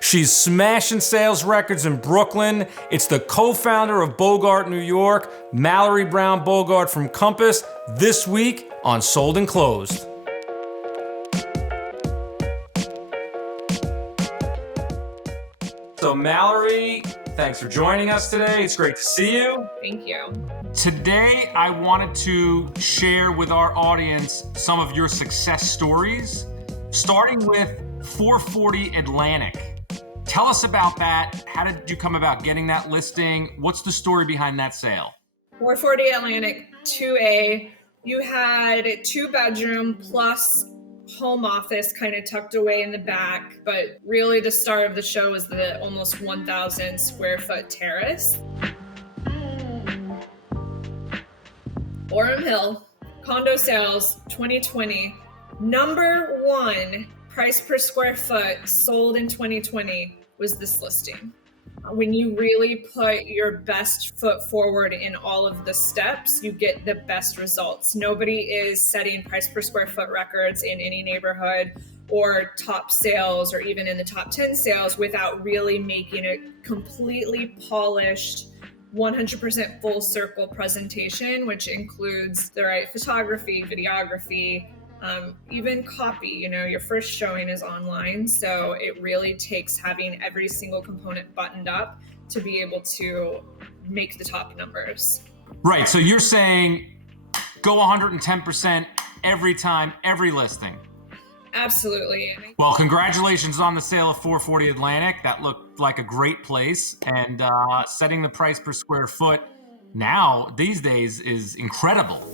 She's smashing sales records in Brooklyn. It's the co-founder of Bogard New York, Mallory Brown Bogard from Compass, this week on Sold and Closed. So Mallory, thanks for joining us today. It's great to see you. Thank you. Today, I wanted to share with our audience some of your success stories, starting with 440 Atlantic. Tell us about that. How did you come about getting that listing? What's the story behind that sale? 440 Atlantic 2A. You had 2-bedroom plus home office kind of tucked away in the back, but really the star of the show was the almost 1,000 square foot terrace. Orem Hill, condo sales 2020, number one price per square foot sold in 2020 was this listing. When you really put your best foot forward in all of the steps, you get the best results. Nobody is setting price per square foot records in any neighborhood or top sales or even in the top 10 sales without really making it completely polished, 100% full circle presentation, which includes the right photography, videography, even copy. Your first showing is online, so it really takes having every single component buttoned up to be able to make the top numbers. Right, so you're saying go 110% every time, every listing. Absolutely. Well, congratulations on the sale of 440 Atlantic. That looked like a great place, and setting the price per square foot now, these days, is incredible.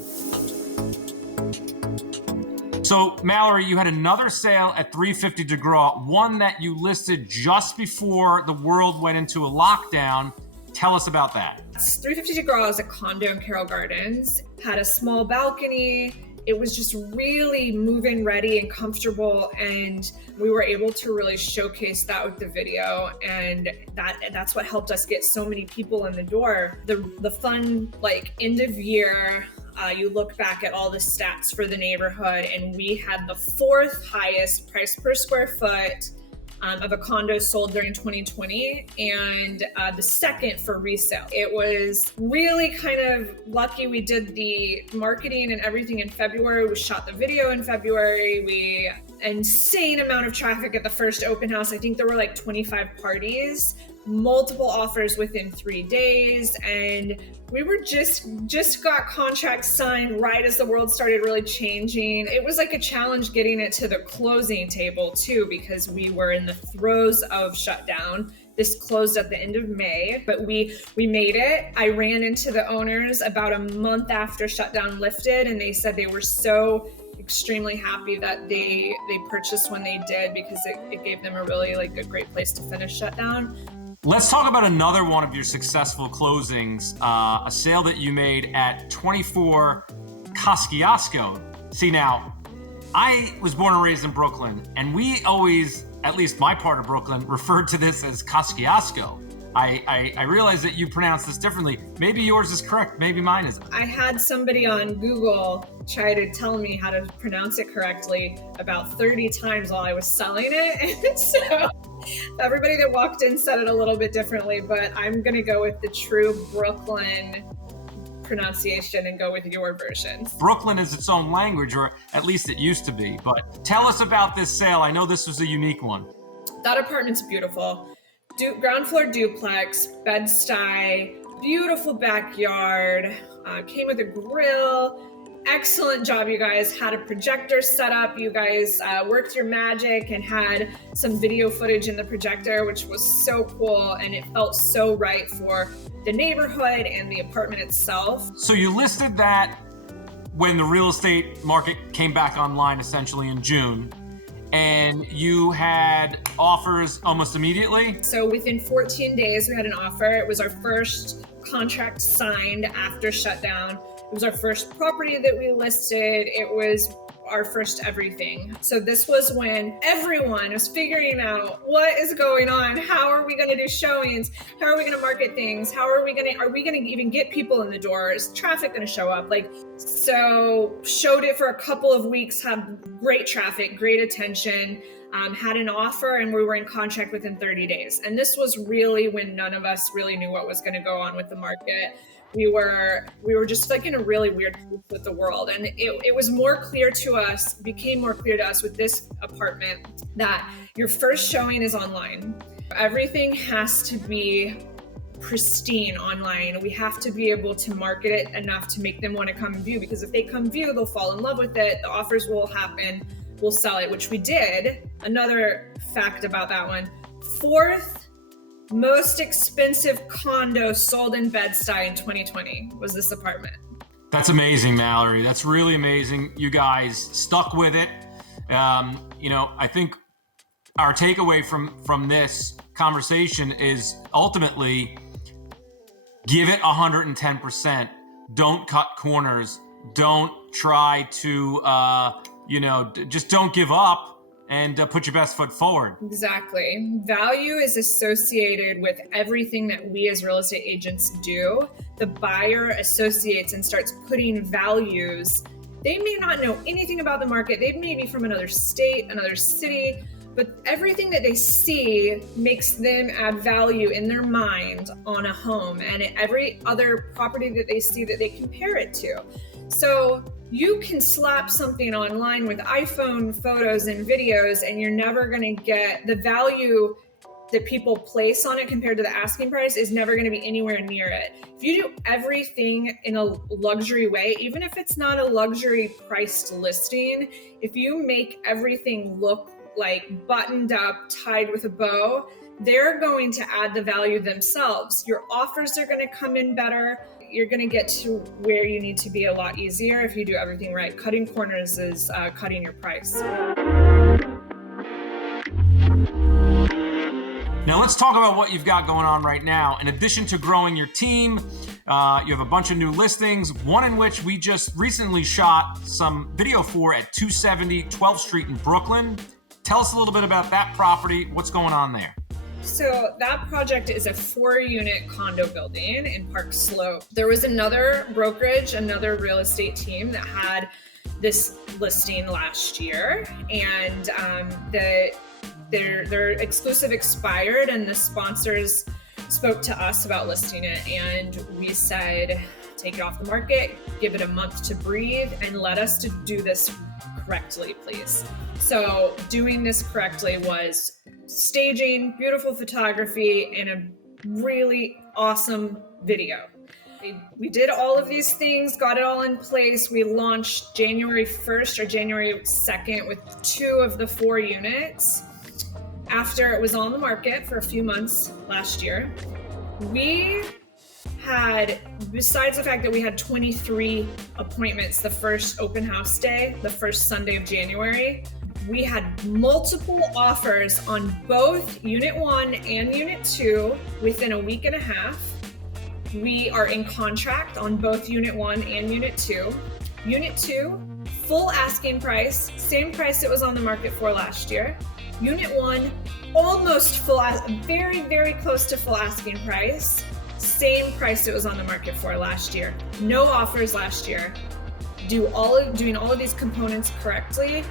So, Mallory, you had another sale at 350 DeGraw, one that you listed just before the world went into a lockdown. Tell us about that. 350 DeGraw is a condo in Carroll Gardens, had a small balcony. It was just really move-in ready and comfortable, and we were able to really showcase that with the video, and that's what helped us get so many people in the door. The fun, end of year, you look back at all the stats for the neighborhood, and we had the 4th highest price per square foot of a condo sold during 2020, and the 2nd for resale. It was really kind of lucky. We did the marketing and everything in February. We shot the video in February. Insane amount of traffic at the first open house. I think there were 25 parties, multiple offers within 3 days, and we were just got contracts signed right as the world started really changing. It was a challenge getting it to the closing table too, because we were in the throes of shutdown. This closed at the end of May, but we made it. I ran into the owners about a month after shutdown lifted, and they said they were so extremely happy that they purchased when they did, because it gave them a really a great place to finish shutdown. Let's talk about another one of your successful closings, a sale that you made at 24 Kosciuszko. See, now, I was born and raised in Brooklyn, and we always, at least my part of Brooklyn, referred to this as Kosciuszko. I realize that you pronounce this differently. Maybe yours is correct, maybe mine isn't. I had somebody on Google try to tell me how to pronounce it correctly about 30 times while I was selling it. And so everybody that walked in said it a little bit differently, but I'm going to go with the true Brooklyn pronunciation and go with your version. Brooklyn is its own language, or at least it used to be. But tell us about this sale. I know this was a unique one. That apartment's beautiful. Ground floor duplex, Bed-Stuy, beautiful backyard, came with a grill. Excellent job, you guys. Had a projector set up. You guys worked your magic and had some video footage in the projector, which was so cool, and it felt so right for the neighborhood and the apartment itself. So you listed that when the real estate market came back online, essentially in June, and you had offers almost immediately? So within 14 days, we had an offer. It was our first contract signed after shutdown. It was our first property that we listed. It was our first everything. So this was when everyone was figuring out what is going on. How are we going to do showings? How are we going to market things? Are we going to even get people in the door? Is traffic going to show up? So showed it for a couple of weeks, had great traffic, great attention. had an offer, and we were in contract within 30 days. And this was really when none of us really knew what was going to go on with the market. We were just like in a really weird place with the world. And it was became more clear to us with this apartment that your first showing is online. Everything has to be pristine online. We have to be able to market it enough to make them want to come and view, because if they come view, they'll fall in love with it. The offers will happen. We'll sell it, which we did. Another fact about that one, 4th most expensive condo sold in Bed-Stuy in 2020 was this apartment. That's amazing, Mallory. That's really amazing. You guys stuck with it. I think our takeaway from this conversation is ultimately give it 110%. Don't cut corners. Don't try to, just don't give up. And put your best foot forward. Exactly. Value is associated with everything that we as real estate agents do. The buyer associates and starts putting values. They may not know anything about the market. They may be from another state, another city, but everything that they see makes them add value in their mind on a home and every other property that they see that they compare it to. So you can slap something online with iPhone photos and videos, and you're never going to get the value that people place on it compared to the asking price is never going to be anywhere near it. If you do everything in a luxury way, even if it's not a luxury priced listing, if you make everything look like buttoned up, tied with a bow, they're going to add the value themselves. Your offers are going to come in better. You're going to get to where you need to be a lot easier if you do everything right. Cutting corners is cutting your price. Now let's talk about what you've got going on right now. In addition to growing your team, you have a bunch of new listings, one in which we just recently shot some video for at 270 12th Street in Brooklyn. Tell us a little bit about that property. What's going on there? So that project is a 4-unit condo building in Park Slope. There was another brokerage, another real estate team that had this listing last year, and their exclusive expired, and the sponsors spoke to us about listing it, and we said, take it off the market, give it a month to breathe, and let us to do this correctly, please. So doing this correctly was staging, beautiful photography, and a really awesome video. We did all of these things, got it all in place. We launched January 1st or January 2nd with 2 of the 4 units. After it was on the market for a few months last year, we had, besides the fact that we had 23 appointments the first open house day, the first Sunday of January, we had multiple offers on both Unit 1 and Unit 2 within a week and a half. We are in contract on both Unit 1 and Unit 2. Unit 2, full asking price, same price it was on the market for last year. Unit 1, almost full, very, very close to full asking price, same price it was on the market for last year. No offers last year. Doing all of these components correctly.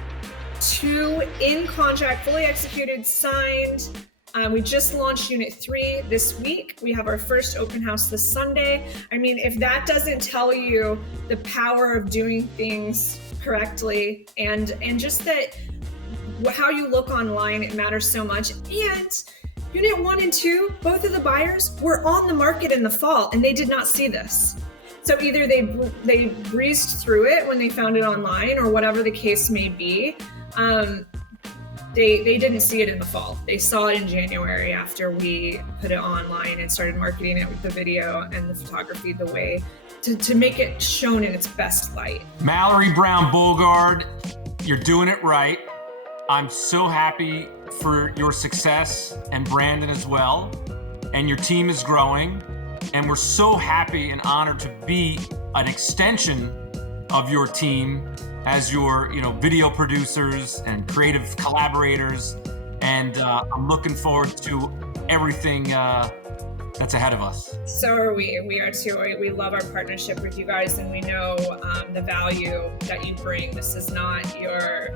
2 in contract, fully executed, signed. We just launched Unit 3 this week. We have our first open house this Sunday. I mean, if that doesn't tell you the power of doing things correctly and just that how you look online, it matters so much. And Unit 1 and 2, both of the buyers were on the market in the fall, and they did not see this. So either they breezed through it when they found it online, or whatever the case may be. They didn't see it in the fall. They saw it in January after we put it online and started marketing it with the video and the photography the way to make it shown in its best light. Mallory Brown Bogard, you're doing it right. I'm so happy for your success, and Brandon as well. And your team is growing. And we're so happy and honored to be an extension of your team as your, video producers and creative collaborators. And I'm looking forward to everything that's ahead of us. So are we. We are too. We love our partnership with you guys, and we know the value that you bring. This is not your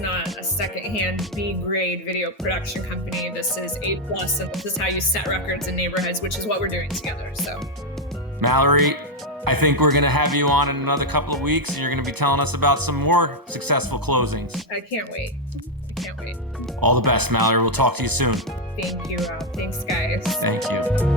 is not a secondhand B grade video production company. This is A+, and this is how you set records in neighborhoods, which is what we're doing together. So, Mallory, I think we're going to have you on in another couple of weeks, and you're going to be telling us about some more successful closings. I can't wait. All the best, Mallory. We'll talk to you soon. Thank you, Rob. Thanks, guys. Thank you.